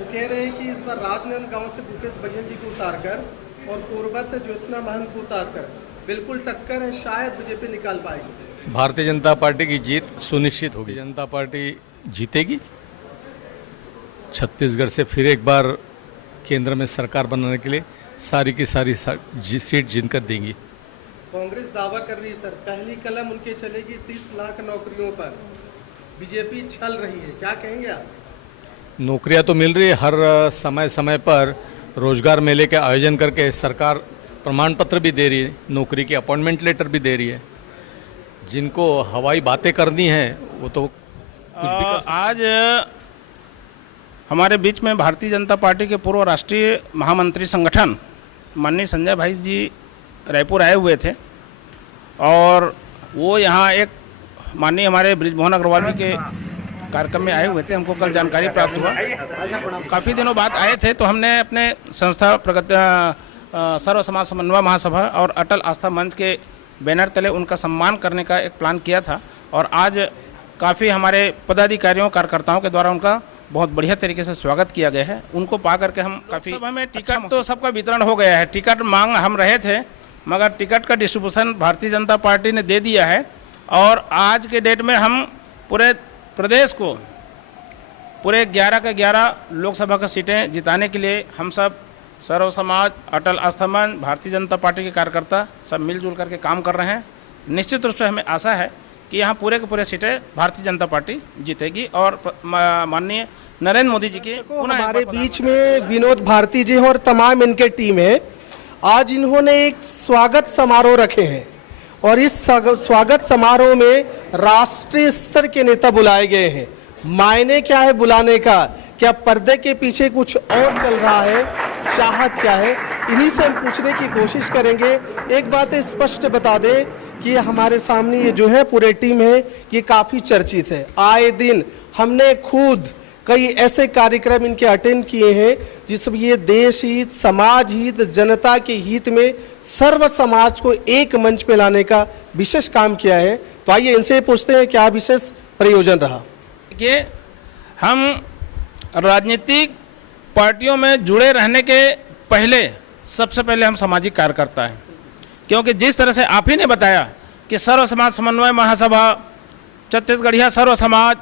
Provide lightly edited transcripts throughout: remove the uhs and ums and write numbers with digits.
वो कह रहे हैं कि इस बार राजनांदगांव से भूपेश बघेल जी को उतारकर और कोरबा से ज्योत्सना महंत को उतारकर बिल्कुल टक्कर है, शायद बीजेपी निकाल पाएगी। भारतीय जनता पार्टी की जीत सुनिश्चित होगी। जनता पार्टी जीतेगी, छत्तीसगढ़ से फिर एक बार केंद्र में सरकार बनाने के लिए सारी की सारी सीट जीतकर देंगी। कांग्रेस दावा कर रही है सर, पहली कलम उनके चलेगी 30 लाख नौकरियों पर। बीजेपी छल रही है, क्या कहेंगे आप? नौकरियां तो मिल रही है, हर समय समय पर रोजगार मेले के आयोजन करके सरकार प्रमाण पत्र भी दे रही है, नौकरी की अपॉइंटमेंट लेटर भी दे रही है। जिनको हवाई बातें करनी है वो तो कुछ भी कर सकते। आज हमारे बीच में भारतीय जनता पार्टी के पूर्व राष्ट्रीय महामंत्री संगठन माननीय संजय भाई जी रायपुर आए हुए थे और वो यहाँ एक माननीय हमारे बृजमोहन अग्रवाल जी के कार्यक्रम में आए हुए थे। हमको कल जानकारी प्राप्त हुआ, काफ़ी दिनों बाद आए थे, तो हमने अपने संस्था सर्व समाज समन्वय महासभा और अटल आस्था मंच के बैनर तले उनका सम्मान करने का एक प्लान किया था और आज काफ़ी हमारे पदाधिकारियों कार्यकर्ताओं के द्वारा उनका बहुत बढ़िया तरीके से स्वागत किया गया है। उनको पा करके हम काफ़ी सभा में टिकट तो सबका वितरण हो गया है। टिकट मांग हम रहे थे मगर टिकट का डिस्ट्रीब्यूशन भारतीय जनता पार्टी ने दे दिया है और आज के डेट में हम पूरे प्रदेश को पूरे 11 के 11 लोकसभा की सीटें जिताने के लिए हम सब सर्व समाज, अटल आस्था मंच, भारतीय जनता पार्टी के कार्यकर्ता सब मिलजुल करके काम कर रहे हैं। निश्चित रूप से हमें आशा है कि यहाँ पूरे के पूरे सीटें भारतीय जनता पार्टी जीतेगी और माननीय नरेंद्र मोदी जी की हमारे बीच में विनोद भारती जी और तमाम इनके टीम है। आज इन्होंने एक स्वागत समारोह रखे हैं और इस स्वागत समारोह में राष्ट्रीय स्तर के नेता बुलाए गए हैं। मायने क्या है बुलाने का? क्या पर्दे के पीछे कुछ और चल रहा है? चाहत क्या है? इन्हीं से हम पूछने की कोशिश करेंगे। एक बात स्पष्ट बता दें कि हमारे सामने ये जो है पूरी टीम है, ये काफ़ी चर्चित है। आए दिन हमने खुद कई ऐसे कार्यक्रम इनके अटेंड किए हैं जिसमें ये देश हित, समाज हित, जनता के हित में सर्व समाज को एक मंच पे लाने का विशेष काम किया है। तो आइए इनसे पूछते हैं क्या विशेष प्रयोजन रहा। कि हम राजनीतिक पार्टियों में जुड़े रहने के पहले सबसे पहले हम सामाजिक कार्यकर्ता हैं, क्योंकि जिस तरह से आप ही ने बताया कि सर्व समाज समन्वय महासभा, छत्तीसगढ़िया सर्व समाज,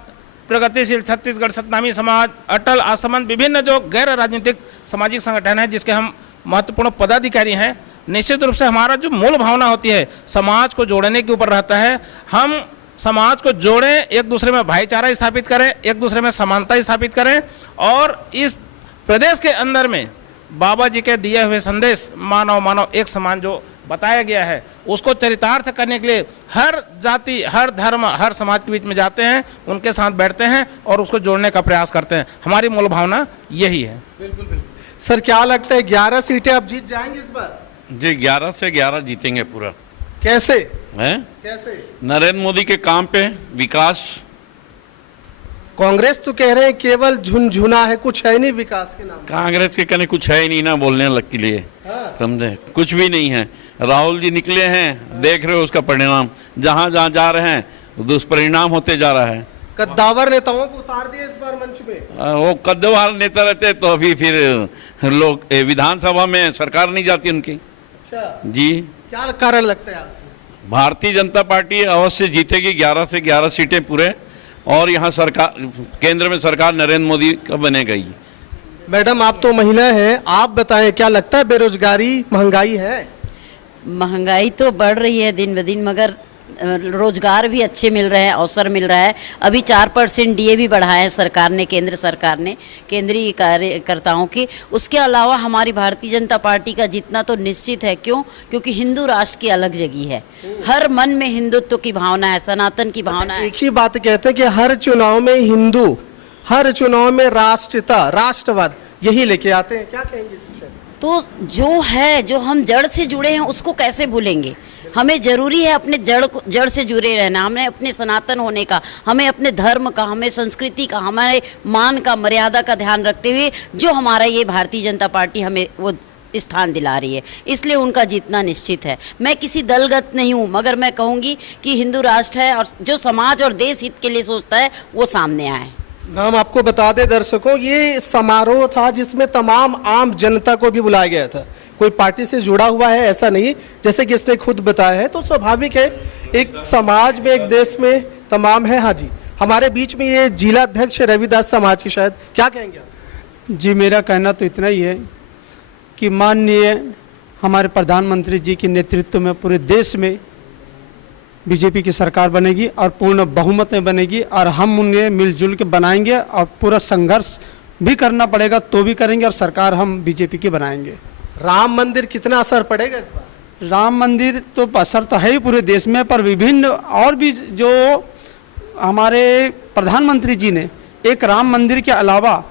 प्रगतिशील छत्तीसगढ़ सतनामी समाज, अटल आस्था मंच, विभिन्न जो गैर राजनीतिक सामाजिक संगठन हैं जिसके हम महत्वपूर्ण पदाधिकारी हैं, निश्चित रूप से हमारा जो मूल भावना होती है समाज को जोड़ने के ऊपर रहता है। हम समाज को जोड़ें, एक दूसरे में भाईचारा स्थापित करें, एक दूसरे में समानता स्थापित करें और इस प्रदेश के अंदर में बाबा जी के दिए हुए संदेश मानव मानव एक समान जो बताया गया है उसको चरितार्थ करने के लिए हर जाति, हर धर्म, हर समाज के बीच में जाते हैं, उनके साथ बैठते हैं और उसको जोड़ने का प्रयास करते हैं। हमारी मूल भावना यही है। बिल्कुल बिल्कुल। सर क्या लगता है 11 सीटें आप जीत जाएंगे इस बार? जी 11 से 11 जीतेंगे पूरा। कैसे हैं? कैसे? नरेंद्र मोदी के काम पे विकास। कांग्रेस तो कह रहे हैं केवल झुनझुना है, कुछ है नहीं विकास के नाम। कांग्रेस के कने कुछ है ही नहीं ना बोलने लग के लिए। हाँ। समझे, कुछ भी नहीं है। राहुल जी निकले हैं, देख रहे हो उसका परिणाम, जहां जहां जा रहे हैं दुष्परिणाम होते जा रहा है। कद्दावर नेताओं को उतार दिया इस बार मंच में। वो कद्दावर नेता रहते तो अभी फिर लोग विधानसभा में सरकार नहीं जाती उनकी। अच्छा जी, क्या कारण लगता है आपको? भारतीय जनता पार्टी अवश्य जीतेगी 11 से 11 सीटें पूरे और यहाँ सरकार, केंद्र में सरकार नरेंद्र मोदी का बनेगा ही। मैडम आप तो महिला हैं, आप बताएं क्या लगता है बेरोजगारी, महंगाई है? महंगाई तो बढ़ रही है दिन ब दिन, मगर रोजगार भी अच्छे मिल रहे हैं, अवसर मिल रहा है। अभी 4% डीए भी बढ़ाए हैं सरकार ने, केंद्र सरकार ने, केंद्रीय कार्यकर्ताओं की। उसके अलावा हमारी भारतीय जनता पार्टी का जीतना तो निश्चित है। क्यों? क्योंकि हिंदू राष्ट्र की अलग जगह है, हर मन में हिंदुत्व की भावना है, सनातन की भावना है। एक ही बात कहते हैं कि हर चुनाव में हिंदू, हर चुनाव में राष्ट्रीयता, राष्ट्रवाद यही लेके आते हैं। क्या कहेंगे इस विषय में? तो जो है, जो हम जड़ से जुड़े हैं उसको कैसे भूलेंगे? हमें जरूरी है अपने जड़ से जुड़े रहना, हमें अपने सनातन होने का, हमें अपने धर्म का, हमें संस्कृति का, हमारे मान का, मर्यादा का ध्यान रखते हुए जो हमारा ये भारतीय जनता पार्टी हमें वो स्थान दिला रही है, इसलिए उनका जीतना निश्चित है। मैं किसी दलगत नहीं हूँ, मगर मैं कहूँगी कि हिंदू राष्ट्र है और जो समाज और देश हित के लिए सोचता है वो सामने आए। हम आपको बता दें दर्शकों, ये समारोह था जिसमें तमाम आम जनता को भी बुलाया गया था। कोई पार्टी से जुड़ा हुआ है ऐसा नहीं, जैसे कि इसने खुद बताया है, तो स्वाभाविक है एक समाज में, एक देश में तमाम है। हाँ जी, हमारे बीच में ये जिला अध्यक्ष रविदास समाज की, शायद क्या कहेंगे आप? जी, मेरा कहना तो इतना ही है कि माननीय हमारे प्रधानमंत्री जी के नेतृत्व में पूरे देश में बीजेपी की सरकार बनेगी और पूर्ण बहुमत में बनेगी, और हम उन्हें मिलजुल के बनाएंगे और पूरा संघर्ष भी करना पड़ेगा तो भी करेंगे, और सरकार हम बीजेपी की बनाएंगे। राम मंदिर कितना असर पड़ेगा इस बार? राम मंदिर तो असर तो है ही पूरे देश में, पर विभिन्न और भी जो हमारे प्रधानमंत्री जी ने एक राम मंदिर के अलावा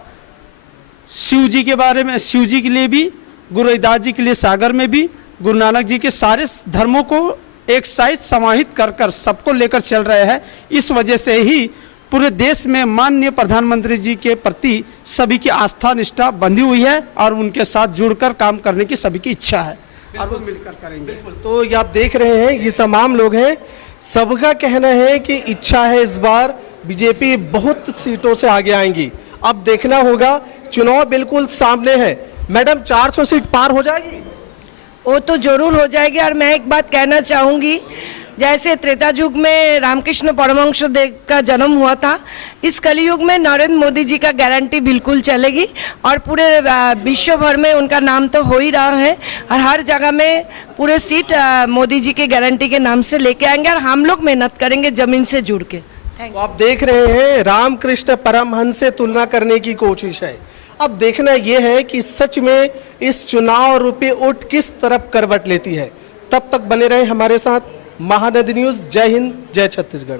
शिव जी के बारे में, शिव जी के लिए भी, गुरु रविदास जी के लिए सागर में भी, गुरु नानक जी के सारे धर्मों को एक साइड समाहित कर कर सबको लेकर चल रहे हैं। इस वजह से ही पूरे देश में माननीय प्रधानमंत्री जी के प्रति सभी की आस्था निष्ठा बंधी हुई है और उनके साथ जुड़कर काम करने की सभी की इच्छा है और वो मिलकर करेंगे। तो ये आप देख रहे हैं, ये तमाम लोग हैं, सबका कहना है कि इच्छा है इस बार बीजेपी बहुत सीटों से आगे आएंगी। अब देखना होगा, चुनाव बिल्कुल सामने है। मैडम, 400 सीट पार हो जाएगी? वो तो जरूर हो जाएगी। और मैं एक बात कहना चाहूँगी, जैसे त्रेता युग में रामकृष्ण परमहंस देव का जन्म हुआ था, इस कलयुग में नरेंद्र मोदी जी का गारंटी बिल्कुल चलेगी और पूरे विश्व भर में उनका नाम तो हो ही रहा है और हर जगह में पूरे सीट मोदी जी के गारंटी के नाम से लेके आएंगे और हम लोग मेहनत करेंगे ज़मीन से जुड़ के। तो आप देख रहे हैं रामकृष्ण परमहंस से तुलना करने की कोशिश है। अब देखना यह है कि सच में इस चुनाव रूपी ऊँट किस तरफ करवट लेती है। तब तक बने रहे हमारे साथ। महानदी न्यूज़। जय हिंद, जय छत्तीसगढ़।